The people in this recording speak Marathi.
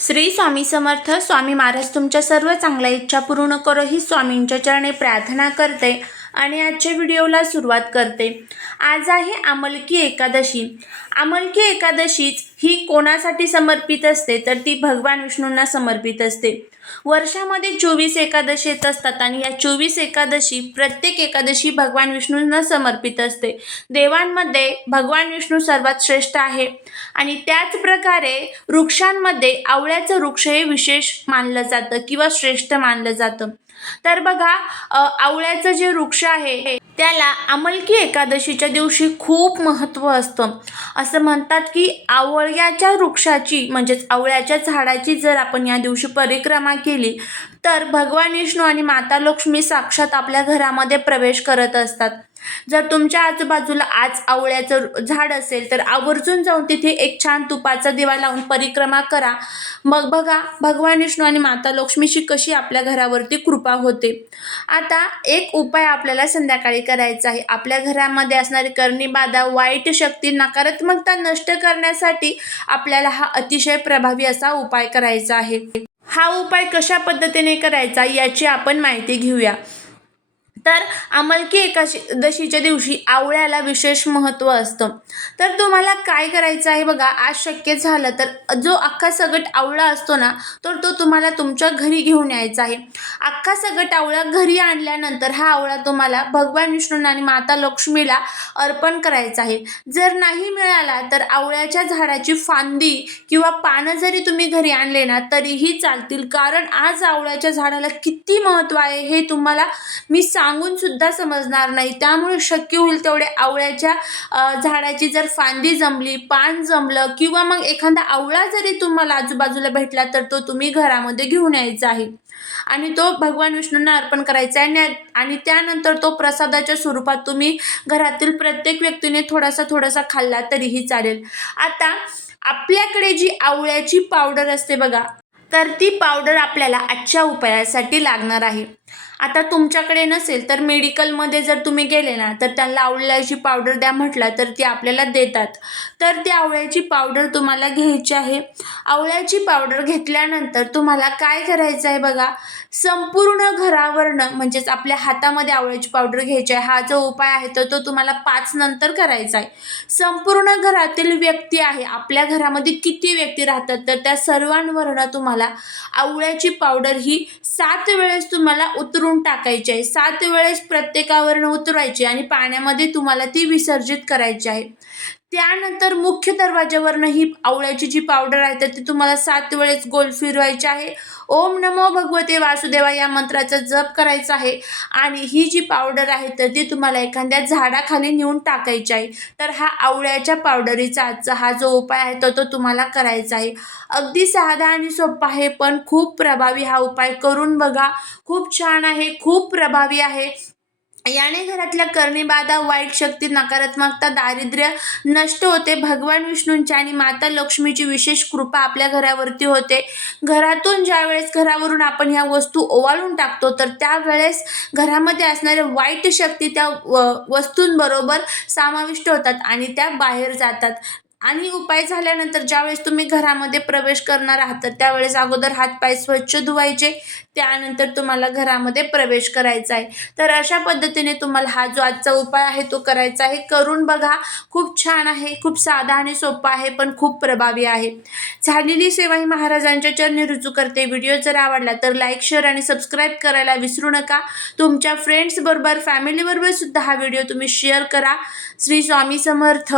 श्री स्वामी समर्थ स्वामी महाराज तुमच्या सर्व चांगल्या इच्छा पूर्ण करो ही स्वामींच्या चरणी प्रार्थना करते आणि आजच्या व्हिडिओला सुरुवात करते. आज आहे आमलकी एकादशी. आमलकी एकादशीच ही कोणासाठी समर्पित असते? तर ती भगवान विष्णूंना समर्पित असते. वर्षामध्ये चोवीस एकादशी येत असतात आणि या चोवीस एकादशी प्रत्येक एकादशी भगवान विष्णूंना समर्पित असते. देवांमध्ये भगवान विष्णू सर्वात श्रेष्ठ आहे आणि त्याच प्रकारे वृक्षांमध्ये आवळ्याचं वृक्ष हे विशेष मानलं जातं किंवा श्रेष्ठ मानलं जातं. तर बघा आवळ्याचं जे वृक्ष आहे त्याला आमलकी एकादशीच्या दिवशी खूप महत्त्व असतं. असं म्हणतात की आवळ्याच्या वृक्षाची म्हणजेच आवळ्याच्या झाडाची जर आपण या दिवशी परिक्रमा केली तर भगवान विष्णू आणि माता लक्ष्मी साक्षात आपल्या घरामध्ये प्रवेश करत असतात. जर तुमच्या आजूबाजूला आज आवळ्याचं झाड असेल तर आवर्जून जाऊन तिथे एक छान तुपाचा दिवा लावून परिक्रमा करा. मग बघा भगवान विष्णू आणि माता लक्ष्मीची कशी आपल्या घरावरती कृपा होते. आता एक उपाय आपल्याला संध्याकाळी करायचा आहे. आपल्या घरामध्ये असणारी करणी बाधा वाईट शक्ती नकारात्मकता नष्ट करण्यासाठी आपल्याला हा अतिशय प्रभावी असा उपाय करायचा आहे. हा उपाय कशा पद्धतीने करायचा याची आपण माहिती घेऊया. तर आमलकी एकादशीच्या दिवशी आवळ्याला विशेष महत्त्व असतं. तर तुम्हाला काय करायचं आहे बघा आज शक्य झालं तर जो अख्खा सगट आवळा असतो ना तर तो तुम्हाला तुमच्या घरी घेऊन यायचा आहे. अख्खा सगट आवळा घरी आणल्यानंतर हा आवळा तुम्हाला भगवान विष्णूंना आणि माता लक्ष्मीला अर्पण करायचा आहे. जर नाही मिळाला तर आवळ्याच्या झाडाची फांदी किंवा पानं जरी तुम्ही घरी आणले ना तरीही चालतील. कारण आज आवळ्याच्या झाडाला किती महत्त्व आहे हे तुम्हाला मी सांग सांगून सुद्धा समजणार नाही. त्यामुळे शक्य होईल तेवढे आवळ्याच्या झाडाची जर फांदी जमली पान जमलं किंवा मग एखादा आवळा जरी तुम्हाला आजूबाजूला भेटला तर तो तुम्ही घरामध्ये घेऊन यायचा आहे. आणि तो भगवान विष्णूंना अर्पण करायचा आहे. आणि- आणि त्यानंतर तो प्रसादाच्या स्वरूपात तुम्ही घरातील प्रत्येक व्यक्तीने थोडासा थोडासा खाल्ला तरीही चालेल. आता आपल्याकडे जी आवळ्याची पावडर असते बघा तर ती पावडर आपल्याला आजच्या उपायासाठी लागणार आहे. आता तुमच्याकडे नसेल तर मेडिकलमध्ये जर तुम्ही गेले ना तर त्यांना आवळ्याची पावडर द्या म्हटलं तर ती आपल्याला देतात. तर ती आवळ्याची पावडर तुम्हाला घ्यायची आहे. आवळ्याची पावडर घेतल्यानंतर तुम्हाला काय करायचं आहे बघा? संपूर्ण घरावरनं म्हणजेच आपल्या हातामध्ये आवळ्याची पावडर घ्यायची आहे. हा जो उपाय आहे तर तो तुम्हाला पाच नंतर करायचा आहे. संपूर्ण घरातील व्यक्ती आहे आपल्या घरामध्ये किती व्यक्ती राहतात तर त्या सर्वांवरनं तुम्हाला आवळ्याची पावडर ही सात वेळेस तुम्हाला उतरून टाकायची आहे. सात वेळेस प्रत्येकावरनं उतरवायची आणि पाण्यामध्ये तुम्हाला ती विसर्जित करायची आहे. त्यानंतर मुख्य दरवाज्यावरनं ही आवळ्याची जी पावडर आहे तर ती तुम्हाला सात वेळेस गोल फिरवायची आहे. ओम नमो भगवते वासुदेवा या मंत्राचा जप करायचा आहे आणि ही जी पावडर आहे तर ती तुम्हाला एखाद्या झाडाखाली नेऊन टाकायची आहे. तर हा आवळ्याच्या पावडरीचा आजचा हा जो उपाय आहे तर तो तुम्हाला करायचा आहे. अगदी साधा आणि सोपा आहे पण खूप प्रभावी हा उपाय करून बघा. खूप छान आहे खूप प्रभावी आहे. याने घरातल्या करणीबाधा वाईट शक्ती नकारात्मकता दारिद्र्य नष्ट होते. भगवान विष्णूंची आणि माता लक्ष्मीची विशेष कृपा आपल्या घरावरती होते. घरातून ज्यावेळेस घरावरून आपण ह्या वस्तू ओवाळून टाकतो तर त्यावेळेस घरामध्ये असणाऱ्या वाईट शक्ती त्या व वस्तूंबरोबर समाविष्ट होतात आणि त्या बाहेर जातात. आणि उपाय झाल्यानंतर ज्यावेळेस तुम्ही घरामध्ये प्रवेश करणार आहात तर त्यावेळेस अगोदर हातपाय स्वच्छ धुवायचे. त्यानंतर तुम्हाला घरामध्ये प्रवेश करायचा आहे. तर अशा पद्धतीने तुम्हाला हा जो आजचा उपाय आहे तो करायचा आहे. करून बघा खूप छान आहे खूप साधा आणि सोपा आहे पण खूप प्रभावी आहे. झालेली सेवा ही महाराजांच्या चरणी रुजू करते. व्हिडिओ जर आवडला तर लाईक शेअर आणि सबस्क्राईब करायला विसरू नका. तुमच्या फ्रेंड्सबरोबर फॅमिलीबरोबर सुद्धा हा व्हिडिओ तुम्ही शेअर करा. श्री स्वामी समर्थ.